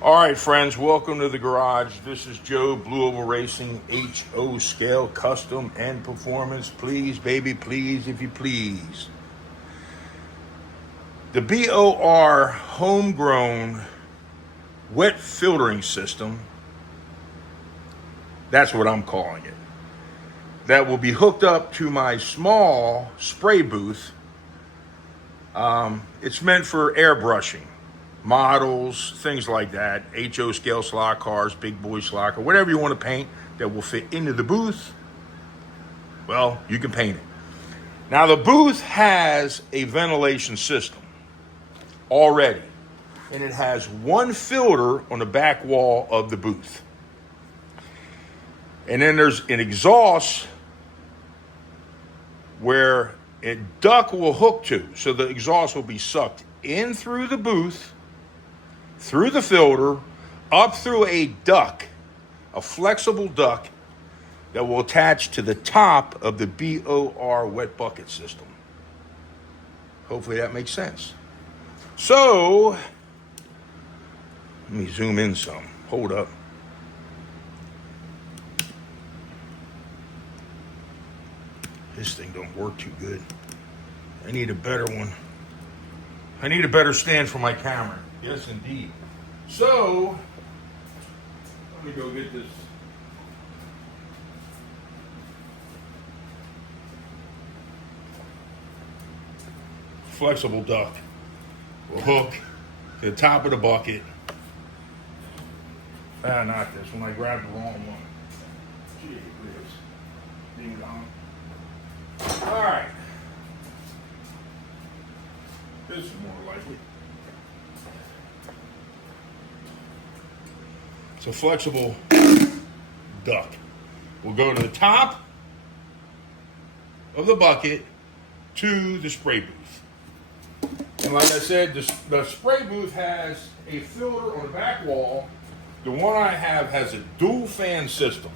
All right, friends, welcome to the garage. This is Joe, BlueOvalRacingHoScale, custom and performance. Please, baby, please, if you please. The B.O.R homegrown wet filtering system, that's what I'm calling it, that will be hooked up to my small spray booth. It's meant for airbrushing, models, things like that, HO scale slot cars, big boy slot car, whatever you want to paint that will fit into the booth, well, you can paint it. Now, the booth has a ventilation system already, and it has one filter on the back wall of the booth. And then there's an exhaust where a duct will hook to, so the exhaust will be sucked in through the booth, through the filter, up through a duct, a flexible duct that will attach to the top of the B.O.R wet bucket system. Hopefully that makes sense. So, let me zoom in some. Hold up. This thing don't work too good. I need a better one. I need a better stand for my camera. Yes, indeed. So, let me go get this. Flexible duct will hook to the top of the bucket. Not this one. I grabbed the wrong one. Gee whiz. Ding dong. All right. This is more likely. It's a flexible duct. We'll go to the top of the bucket to the spray booth. And like I said, the spray booth has a filter on the back wall. The one I have has a dual fan system.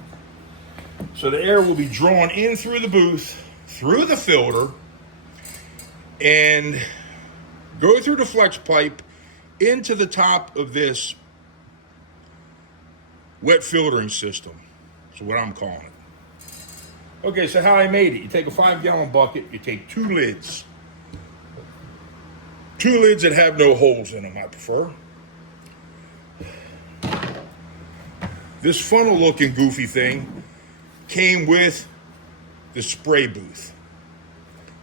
So the air will be drawn in through the booth, through the filter, and go through the flex pipe into the top of this wet filtering system. That's what I'm calling it. Okay, so how I made it. You take a 5-gallon bucket, you take 2 lids. 2 lids that have no holes in them, I prefer. This funnel-looking goofy thing came with the spray booth.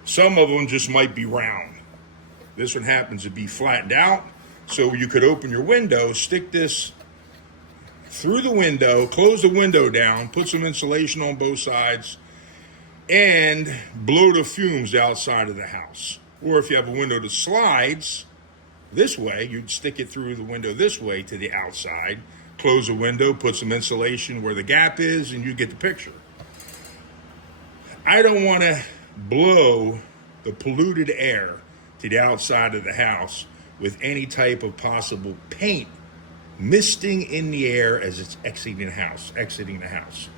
Some of them just might be round. This one happens to be flattened out, so you could open your window, stick this through the window, close the window down, put some insulation on both sides, and blow the fumes outside of the house. Or if you have a window that slides this way, you'd stick it through the window this way to the outside, close the window, put some insulation where the gap is, and you get the picture. I don't want to blow the polluted air to the outside of the house with any type of possible paint misting in the air as it's exiting the house.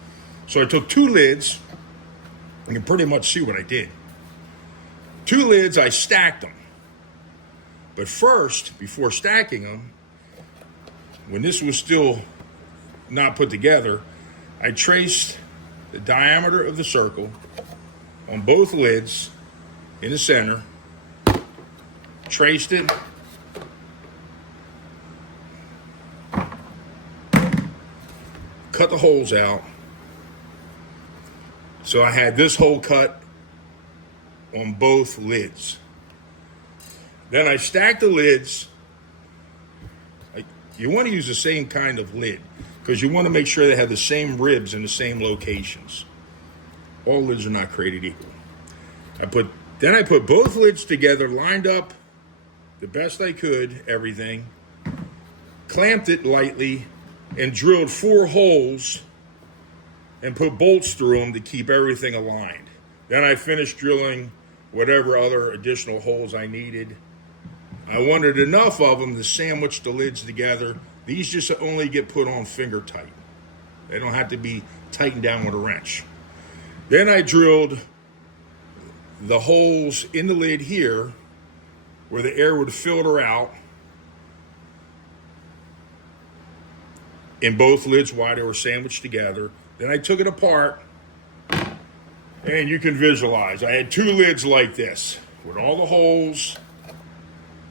So I took 2 lids. You can pretty much see what I did. 2 lids, I stacked them. But first, before stacking them, when this was still not put together, I traced the diameter of the circle on both lids in the center, traced it, cut the holes out. So I had this hole cut on both lids. Then I stacked the lids. You want to use the same kind of lid because you want to make sure they have the same ribs in the same locations. All lids are not created equal. Then I put both lids together, lined up the best I could, everything, clamped it lightly, and drilled 4 holes and put bolts through them to keep everything aligned. Then I finished drilling whatever other additional holes I needed. I wanted enough of them to sandwich the lids together. These just only get put on finger tight. They don't have to be tightened down with a wrench. Then I drilled the holes in the lid here where the air would filter out in both lids while they were sandwiched together. Then I took it apart, and you can visualize. I had 2 lids like this with all the holes,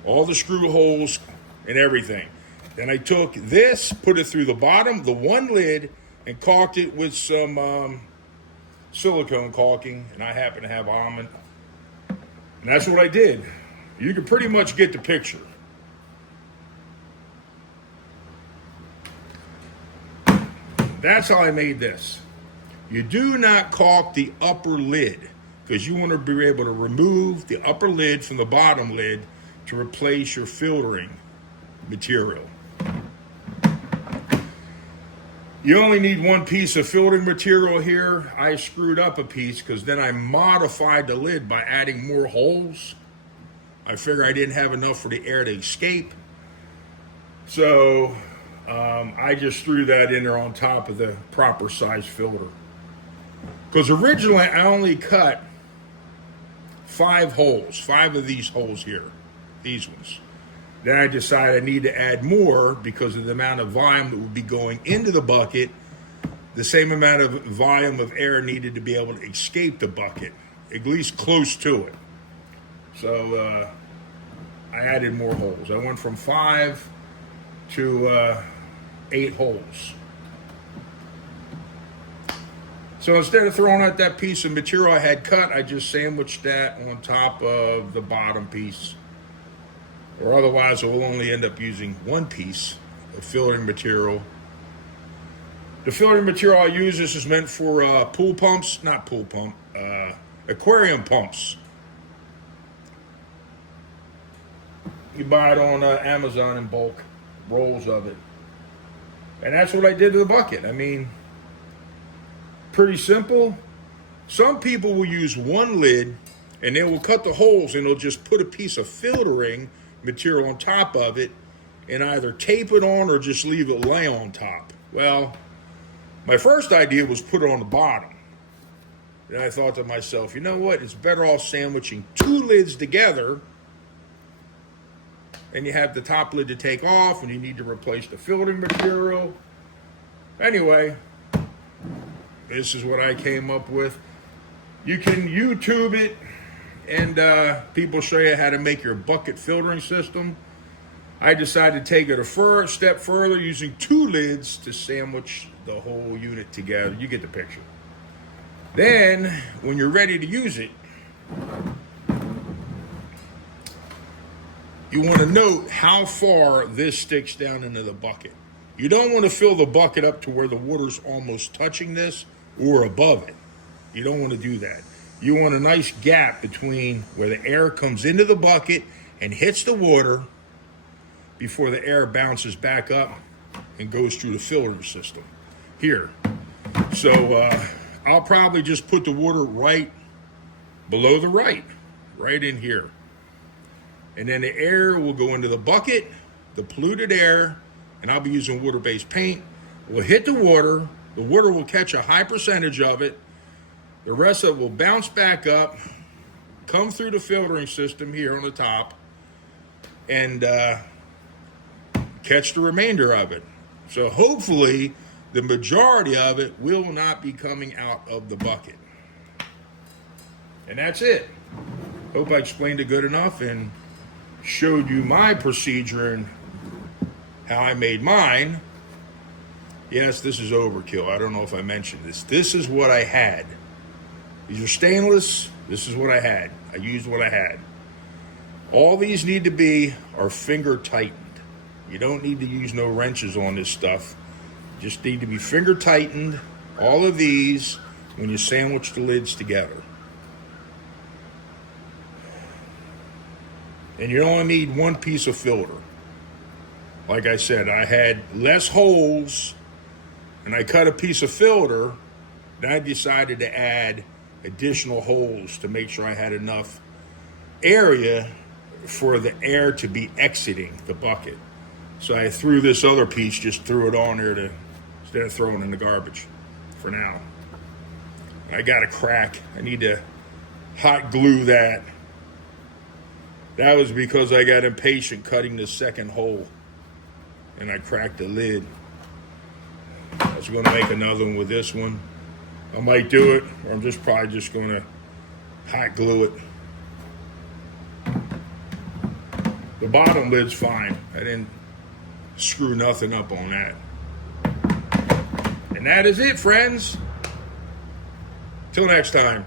all the screw holes, and everything. Then I took this, put it through the bottom, the one lid, and caulked it with some silicone caulking, and I happen to have almond. And that's what I did. You can pretty much get the picture. That's how I made this. You do not caulk the upper lid because you want to be able to remove the upper lid from the bottom lid to replace your filtering material. You only need 1 piece of filtering material here. I screwed up a piece because then I modified the lid by adding more holes. I figured I didn't have enough for the air to escape. So I just threw that in there on top of the proper size filter. Because originally I only cut 5 holes, 5 of these holes here, these ones. Then I decided I need to add more because of the amount of volume that would be going into the bucket. The same amount of volume of air needed to be able to escape the bucket, at least close to it. So I added more holes. I went from 5 to 8 holes. So instead of throwing out that piece of material I had cut, I just sandwiched that on top of the bottom piece. Or otherwise, I will only end up using 1 piece of filtering material. The filtering material I use, this is meant for aquarium pumps. You buy it on Amazon in bulk, rolls of it. And that's what I did to the bucket. I mean, pretty simple. Some people will use 1 lid and they will cut the holes and they'll just put a piece of filtering material on top of it and either tape it on or just leave it lay on top. Well, my first idea was put it on the bottom. And I thought to myself, you know what? It's better off sandwiching 2 lids together, and you have the top lid to take off and you need to replace the filtering material. Anyway, this is what I came up with. You can YouTube it, and people show you how to make your bucket filtering system. I decided to take it a step further using 2 lids to sandwich the whole unit together. You get the picture. Then, when you're ready to use it, you want to note how far this sticks down into the bucket. You don't want to fill the bucket up to where the water's almost touching this or above it. You don't want to do that. You want a nice gap between where the air comes into the bucket and hits the water before the air bounces back up and goes through the filter system here. So I'll probably just put the water right below the right in here. And then the air will go into the bucket, the polluted air, and I'll be using water-based paint. Will hit the water will catch a high percentage of it. The rest of it will bounce back up, come through the filtering system here on the top, and catch the remainder of it. So hopefully the majority of it will not be coming out of the bucket. And that's it. Hope I explained it good enough and showed you my procedure and how I made mine. Yes, this is overkill. I don't know if I mentioned this. This is what I had. These are stainless. This is what I had. I used what I had. All these need to be are finger tightened. You don't need to use no wrenches on this stuff. Just need to be finger tightened. All of these when you sandwich the lids together. And you only need 1 piece of filter. Like I said, I had less holes and I cut a piece of filter. Then I decided to add additional holes to make sure I had enough area for the air to be exiting the bucket. So I threw this other piece, just threw it on there instead of throwing it in the garbage for now. I got a crack. I need to hot glue that. That was because I got impatient cutting the second hole and I cracked the lid. was going to make another one with this one. I might do it, or I'm probably just going to hot glue it. The bottom lid's fine. I didn't screw nothing up on that. And that is it, friends. Till next time.